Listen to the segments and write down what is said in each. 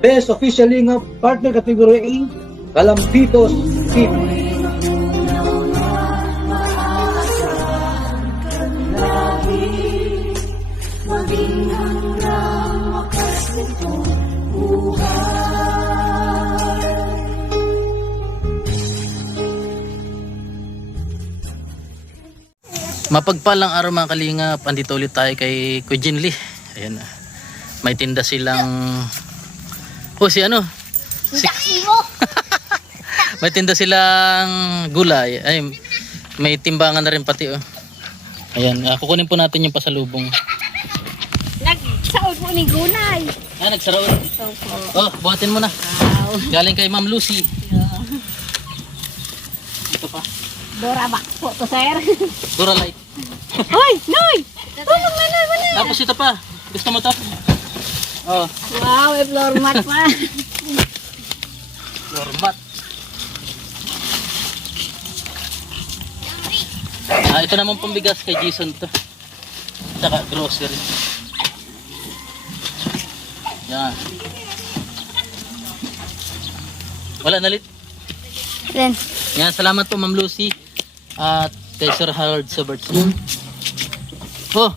Best official lingap partner category A, Kalampitos Team. Mapagpalang araw mga kalingap, andito ulit tayo kay Kuya Jinli. Ayan, may tinda silang si ano? May tinda silang gulay. Ay, may timbangan na rin pati oh. Ayan, kukunin po natin yung pasalubong. Nagsaod mo ni gulay. Nagsaraon. Oh, buhatin mo na. Wow. Galing kay Ma'am Lucy. Ito pa. Dora ba? Po to sir. Dura light. Hoy, Noy! Wala. Tapos ito pa. Gusto mo to? Oh, Wow, may floor mat pa. format. Ito naman pambigas kay Jason to. Saka grocery. Yan. Wala nalit. Then, Yan, salamat po Ma'am Lucy at kay Sir Harold Soberts. Oh.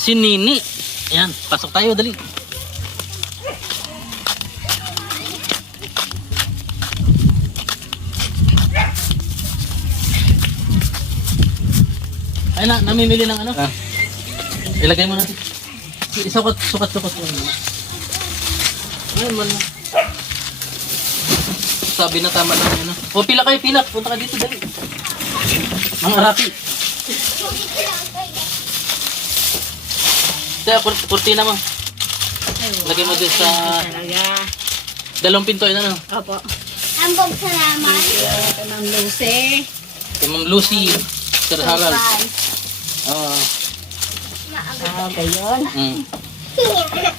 Si Nini. Yan, pasok tayo dali. Ay na, namimili ng ano? Ilagay mo natin. Sukat mo. Ayun, wala. Sabi na tama na ano. O, pila kayo, pila. Punta ka dito, dali. Mga rapi. Kaya, kurtina mo. Lagay mo din sa dalawang pinto yun, ano? opo. Ambog salamat. Kay Ma'am Lucy. Kay Ma'am Lucy, Sir Harold. Gayon.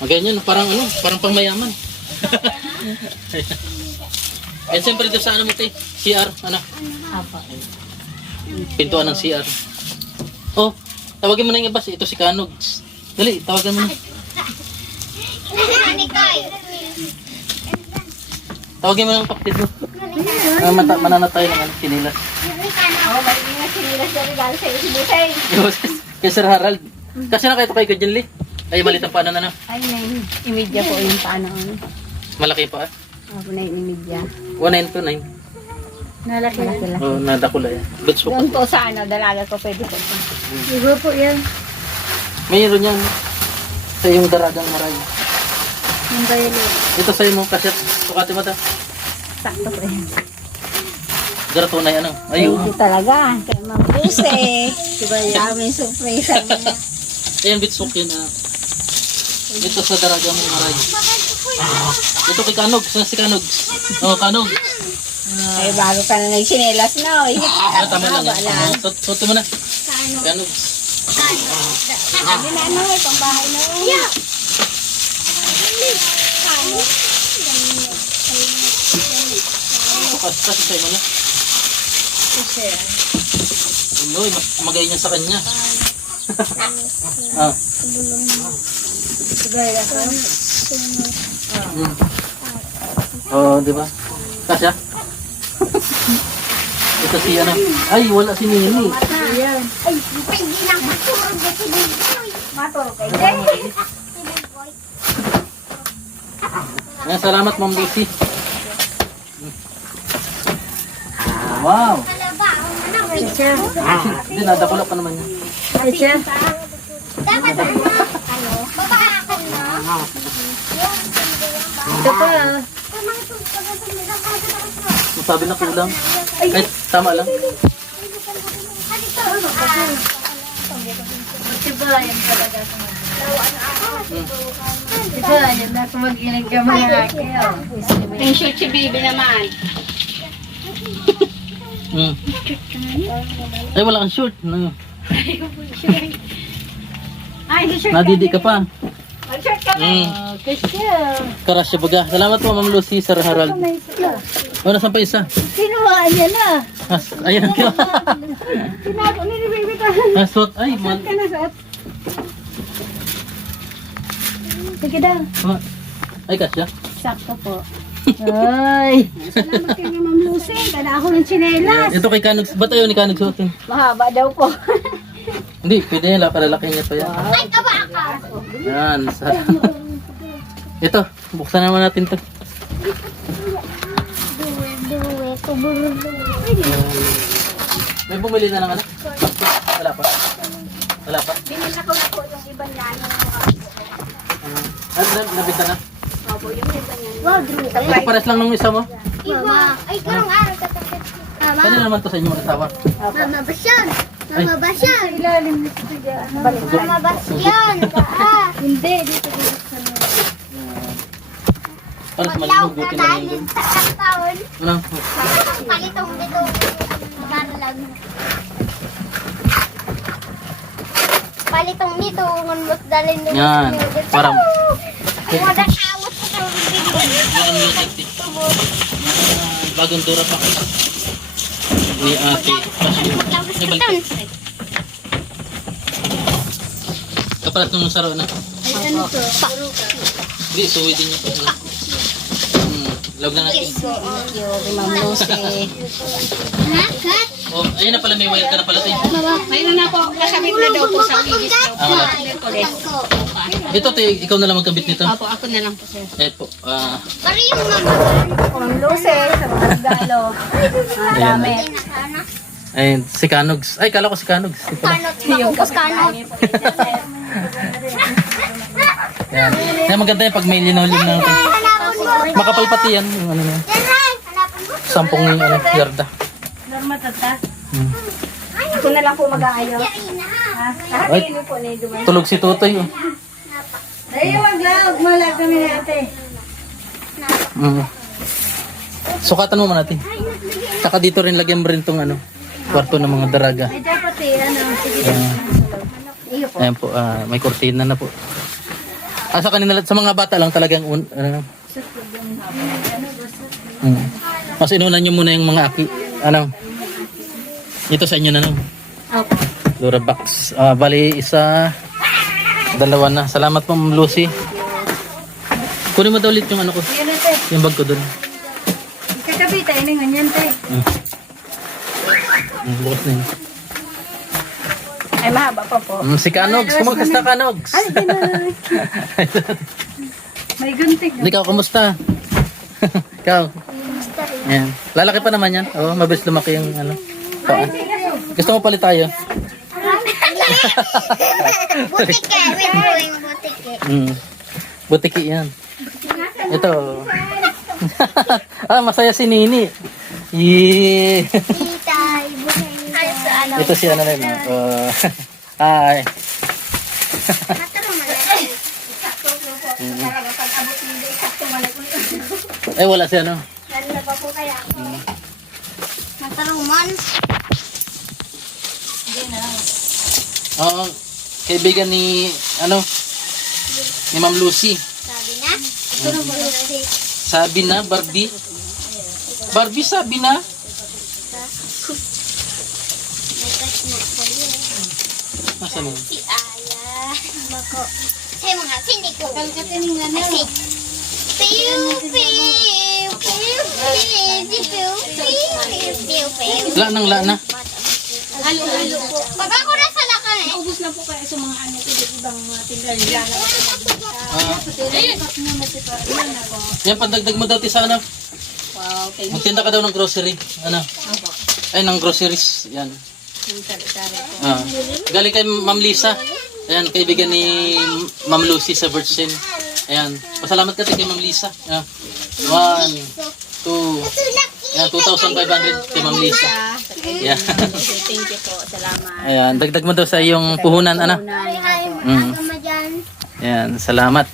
Ganyan, parang ano, parang pangmayaman. Eh, siyempre doon sa ano mo, te? CR, ano? Opo. Pintuan ng CR. Oh, tawagin mo na yung ibas. Ito si Kanogs. Dali, tawagan mo na. Tawagin mo na yung kapatid mo. Mananatay ng ano, sinilas. May nga sinilas na regalo sa'yo si Busay. Kay Sir Harold. Kasi na kayo ito kay Kuya ay malit ang paano na. Ay, may imidya po yung paano. Malaki pa. Opo na yung imidya. 1929. Nalaki lang. Oh, nadakula yan. Boots po. Doon po sa ano, dalaga ko pwede po. Siguro po yan. Mayroon yan. Sa yung daragang maray. Yung violet. Ito sa'yo mo, kasyat. Sukati mo ito. Sakto po yan. Dara tunay ano. Ayun. Ayun. Talaga. Kay Ma'am Lucy. Diba yung surprise ang mga. Ayan, bitsok yun. Ito sa daragang maray. Ito kay Kanog. Saan si Kanog? Oh, Kanog. Ay, bago ka na nagsinelas na. Tama lang. Wala. Soto mo na. Kanog. Hindi na ano, pambahay na. Kasi sa'yo mo na. Uloy, magay niya sa kanya. Oh, di ba? Kasya? Ito si ano? Ay, wala si Nini. Ay, hindi lang matulog na si Biboy. Matulog kayo. Ayan, salamat Ma'am Lucy. Wow. Ay siya. Hindi, nadakulap pa naman yun. Ay siya. Dapat baba ako na. Ito pa. Masabi na kulang. Ay, tama lang. Diba, yan talaga. Diba, yan na kumaginig ka mga laki. Yung short si baby naman. Mm. Ay, wala kang short. No. Ay, hindi siya. Nadidi ka pa. Short ka. Okay siya. Karasya baga. Salamat po Ma'am Lucy, Sir Harold. Oh, nasan pa isa? Kinuha niya na. Ayan ang kila. Tinago ni baby ka. Suot. Ay, man. Ka na suot. Sige daw. Ay, kasya. Sakto po. Ay. Salamat kay Ma'am Lucy. Kada ako ng tsinelas. Ito kay Kanugs. Ba't ayaw ni Kanugs suotin? Mahaba daw po. Hindi, pwede yan. Palalaki niya pa yan. Ay, taba ka. Yan. Ito, buksan naman natin to. Duwe, kuburo. May bumili na lang ano? Wala pa? Wala pa? Binila ko na po yung ibang lano. Nabita na? Wow, Drew. Ito pares lang nung isa mo? Iba. Ay, karong araw tatapit. Tama. Kanya naman to sa inyong asawa. Mama Basyan. Mama Basyan. Ilalim nito dyan. Mama Basyan. Hindi, dito dito sa Pares Maglaw malinog, ka buti na tayo lang. sa taon. Ano? Palitong dito. Maglalag. Palitong dito. Ngunmot dalhin din. Yan. Parang Ay, wala kawat sa tubig. bagong dura pa ni ate. Maglabas ka Balik. doon. Kapalat nung saro na. Ay, ano to? Hindi, suwi din niya. Log na natin. Thank you, Ma'am Lucy. Nakat. Oh, ayun na pala, may wire ka na pala tayo. Mayroon na po, kasabit na daw po sa igis daw. Wala. Ito, ikaw na lang magkabit nito. Opo, ako na lang po, sir. Eh po, Pari yung mamagal. Ma'am Lucy, sa mga regalo. Damit. ayun, si Kanugs. Ay, kala ko si Kanugs. Ito na. Kanot. Makupos kanot. Yan. Kaya maganda yan pag may linoleum na ito. Hanapon mo. Makapal pati yan, yung ano na yan. Yan ay. Hanapon mo. Sampung yung ano, yarda. Norma tata. Hmm. Ako na lang po mag-aayos. Yan na. Sabi po na yung Tulog si Tutoy. Oh. Ay, wag malag kami ate. Mm. Sukatan mo natin. Saka dito rin lagyan mo rin tong ano, kwarto ng mga daraga. Ay, dapat ano, sige. Iyo po. Ayan po, may kurtina na po. Sa kanila, sa mga bata lang talagang mas inunan nyo muna yung mga aki. Ano? Ito sa inyo na no? Opo. Durabox. Bali, isa, dalawa na. Salamat po, Ma'am Lucy. Kunin mo daw ulit yung ano ko. Yan ate. Yung bag ko doon. Kakabita, ini nga yan te. Bukas na yun. Ay, mahaba pa po. Si Kanogs. Kumakas na Kanogs. Ay, di na. May gunting. Hindi ka, kumusta? Ikaw? Yan. Lalaki pa naman yan. Oo, mabilis lumaki yung ano. Paa. Gusto mo palit tayo? Butike. Wait mo yung butike. Butiki yan. Ito. Masaya si Nini. Yee. Titay. Butike. Ay, sa ano. Ito si ano rin. Hi. Mataro mo lang. Eh, wala si ano. Lalo na pa po kaya ako. Mataruman. Oo. Kaibigan ni, ano, ni Ma'am Lucy. Sabi na. Ito na po. Sabi na, Barbie. Barbie, sabi na. May touch na po yun. Masa mo? Si Aya. Bako. Say mga sindi ko. Asi. Piu, piu, piu, piu, piu, piu, piu, piu. La na. Halo po. Pag ako nasa lakan eh. na po kayo sa mga ano, ibang mga tindahan. Lalabas na po. Lalabas muna si pa. Yan na po. Yan, pandagdag mo daw ti sa ano. Wow, thank you. Magtinda ka daw ng grocery. Ano? Opo. Ay, ng groceries. Yan. Yung sari-sari po. Ah. Galing kay Ma'am Lisa. Ayan, kaibigan ni Ma'am Lucy sa Virgin. Ayan. Pasalamat ka kay Ma'am Lisa. Ayan. 1, 2, ayan, 2,500 kay Ma'am Lisa. Ayan. Thank you po. Salamat. Ayan, dagdag mo daw sa iyong puhunan, ano? Mm. Ayan, salamat.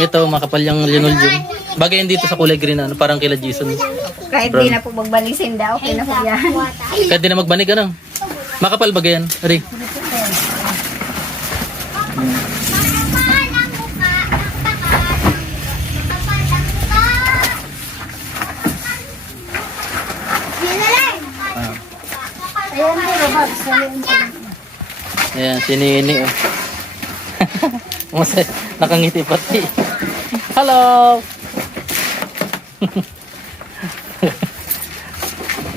Ito, makapal yung linoleum. Bagay yan dito sa kulay green, ano? Parang kila Jason. Kahit di na po magbalisin daw, okay na po yan. Kahit di na magbanig, ano? Makapal bagay yan. Ari. Ayan, si Nini. Oh. Masaya, nakangiti pati. Hello!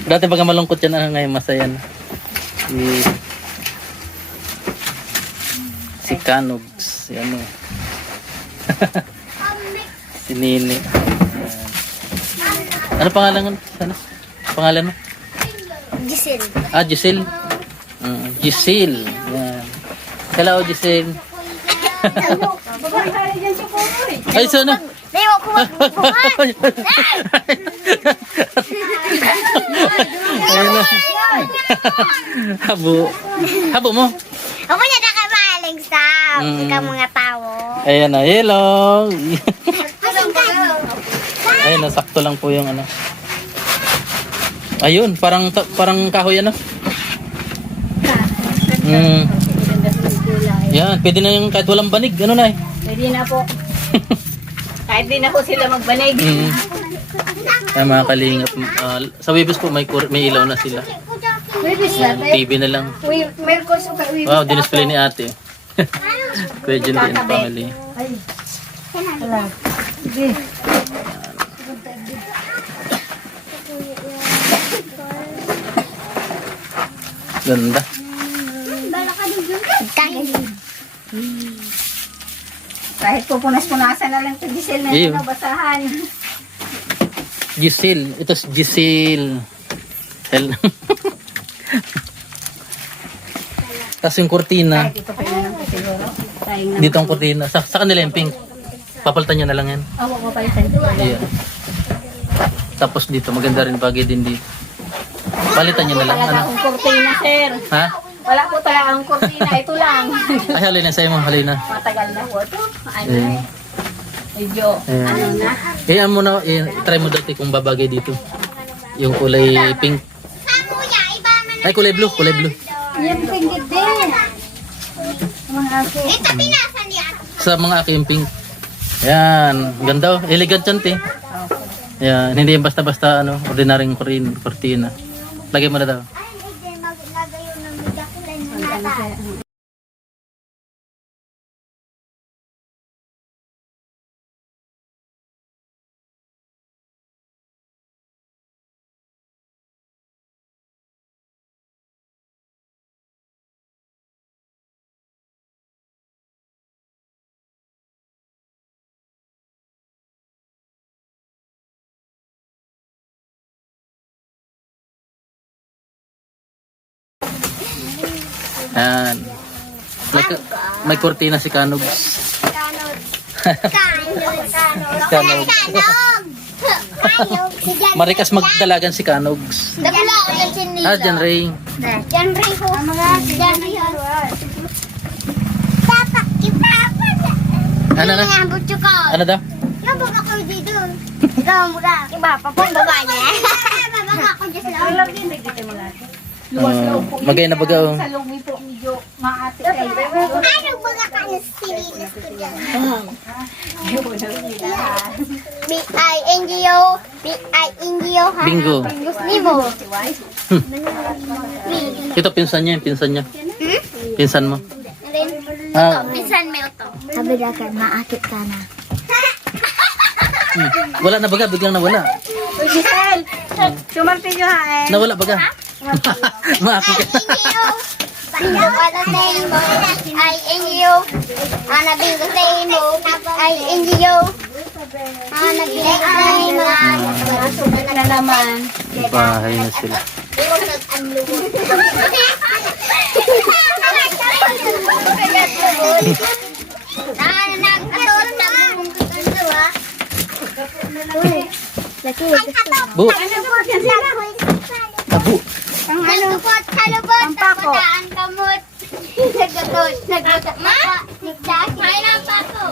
Dati baga malungkot yan, ngayon masaya na. Si Canogs, si ano. Si Nini. Ayan. Ano pangalan? Ano? Pangalan mo? Giselle. Ah, Giselle. Giselle. Yan. Hello, Giselle. Ay, sana. Layo ko magbubuhat. Ayun na. Habo. Habo mo. Ako na nakamaling sa ikaw mga tao. Ayan na. Hello. Ayun na. Sakto lang po yung ano. Ayun. Parang kahoy ano. Yan. Pwede na yung kahit walang banig. Ano na eh. Pwede na po. Kahit di na po sila magbanig. Ay mga kalingap. Sa Webis po may ilaw na sila. Wibis na. TV na lang. Merkos o wibis. Wow, dinisplay ni ate. Kuya Jun and family. Sige. Ganda. Kahit pupunas-punasan na lang ito, Giselle, na Iyo. nabasahan. Giselle. Ito si Giselle. Tapos yung kurtina. Kahit ito pa yun lang po siguro. Tayong naman. Dito ang kurtina. Sa kanila yung pink. Papalitan nyo na lang yan. Ako po palitan. Ayan. Tapos dito, maganda rin bagay din dito. Palitan nyo na lang. Talaga Ano? akong kurtina, sir. Ha? Wala po talaga ang kurtina. Ito lang. Ay, halay na sa'yo mo. Halay na. Matagal na po ito. Ano Ayan. eh. Medyo, Ayan. ano na. Ayan mo na. Try mo dati kung babagay dito. Yung kulay pink. Ay, kulay blue. Kulay blue. Yan, pinggit din. Mga ate. Sa mga aki yung pink. Ayan. Ganda oh. Elegant yan, te. Ayan. Hindi yung basta-basta ordinaryong kurtina. Lagay mo na daw. Ayan. May kurtina si Canogs. Kanog. Marikas magdalagan si Canogs. Ah, Jan Ray. Ano na? Ano daw? Yung baba ko dito. Ikaw mo na. Iba, papang baba niya. Baba ko dyan sa loob. Magay na baga oh. Sa lumi po, medyo maate kayo. Ano baga ka na sinilas ko dyan? B-I-N-G-O. B-I-N-G-O ha? Bingo. Nimo. Ito pinsan niya, pinsan niya. Pinsan mo. Ah, Minsan may ito. Sabi na ka, maakit ka na. wala na baga, biglang nawala. Giselle, sumarte nyo ha eh. Nawala baga. Maaki ka. Pagdating mo ay inyo. Hanapin ko sa imo ay inyo. Hanapin ko sa imo. Sugat na naman. Bahay na sila. Bu. Tabu. Kalubot, kalubot, ang kamot. Nagdatot, nagdatot. Ma? Nagdatot. Kain ang pako.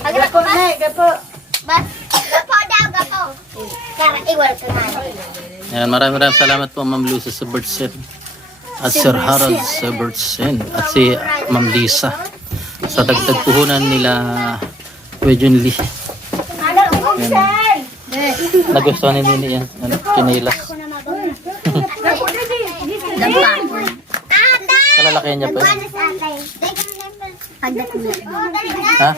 Gapo na, gapo. Bas, gapo daw, gapo. Kara, iwal ka na. Yan, maraming salamat po Ma'am Lucy sa Bertsen. At Sir Harold sa Bertsen. At si Ma'am Lisa sa dagdag puhunan nila Kuya Jun Lee. Yan. Nagustuhan ni Nini yan. Ano, kinilas. Kalalakihan niya pa yun. Ha?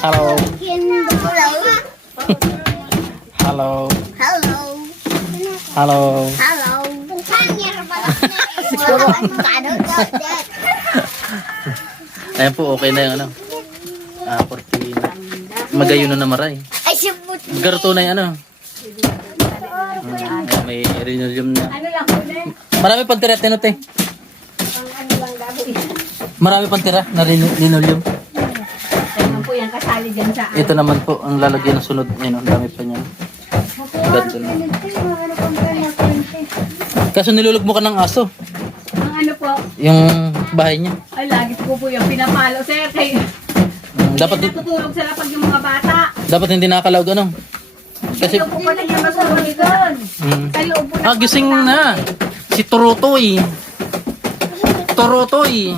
Hello. Hello. Hello. Hello. Hello. Ayan po, okay na yung ano. Cortina. Magayo na maray. Ay, sibut. Garto na yung ano. Ayan, may linoleum na. Marami pang tira, tinote. Marami pang tira na linoleum. Tingnan po yan, kasali dyan sa Ito naman po, ang lalagyan ng sunod. Ayun, ang dami pa niyan. Ganda na. Kaso nilulugmo ka ng aso. Ang ano po, Yung bahay niya. ay lagi po po yung pinapalo, sir. Kaya Dapat, natutulog sila pag yung mga bata. dapat hindi nakakalaog ano. Kasi, Kasi po pala niya masulog doon. Sa loob po na. gising na. Si Turutoy. Turutoy.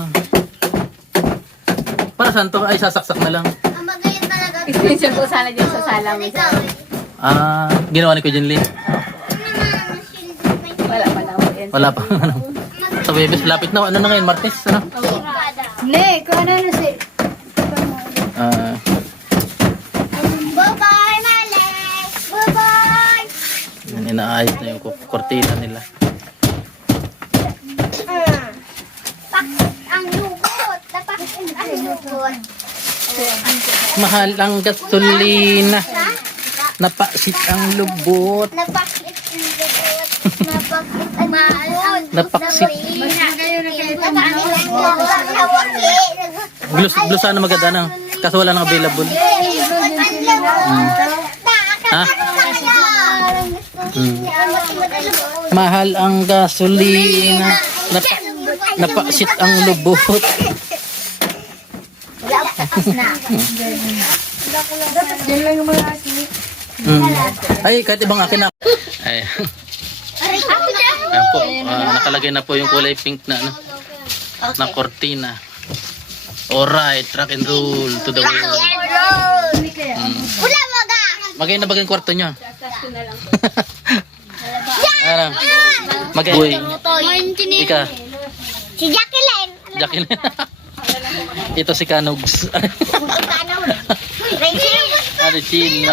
Para saan to? Ay, sasaksak na lang. Ang magayon talaga. Extension po sana dyan sa sala mo. Ginawa ni Kuya Jun Lee. Wala pa na po yan. Wala pa. Ano. Sa Webes, lapit na. Ano na ngayon? Martes? Ano? Ne, kung ano na si... Ah, Bye-bye, Malik. Bye-bye. yan, inaayos na yung kortina nila. Pakit ang lubot. Napakit ang lubot. Mahal ang gasolina. Napasit ang lubot. Napakit ang lubot. Napakit ang mahal. Napaksit. Napakit ang lubot. Blue sana maganda na. Kaso wala nang available. Ha? Mahal ang gasolina. Napasit ang lubot. Ay, kahit ibang akin na. Ay. Ayan po, nakalagay na po yung kulay pink na ano, na kortina. Alright, rock and roll to the world. Wala maga. Magay na bagay kwarto nyo. Ano? Magay. Uy, ika. Si Jacqueline. Jacqueline. Ito si Kanogs. Regine.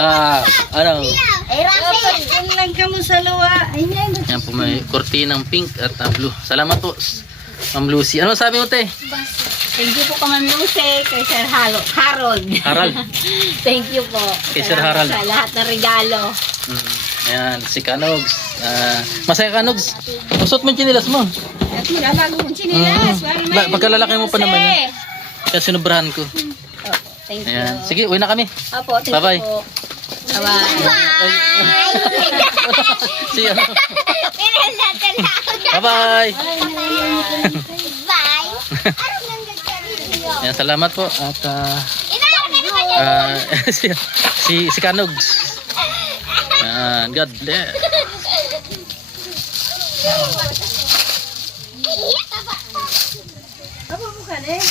Ano? Eh, Rafael. lang ka mo sa luwa. Ayan. Yan po may kortinang pink at blue. Salamat po, Ma'am Lucy. Ano sabi mo, te? Thank you po ka Ma'am Lucy, kay Sir Harold. Harold. Thank you po. Kay Sir Salamat Harold. sa lahat ng regalo. Ayan, si Kanogs. Masaya Kanogs. Usot mo yung chinilas mo. At magabago kong chinilas. Pagkalalaki mo pa naman yan. Kaya sinubrahan ko. Thank you. Ayan. Sige, uwi na kami. Opo, thank Bye-bye. you po. Bye-bye. See you. Bye-bye. Bye. Ayan, salamat po. At si Kanogs. Ayan, God bless. Apa bukan eh?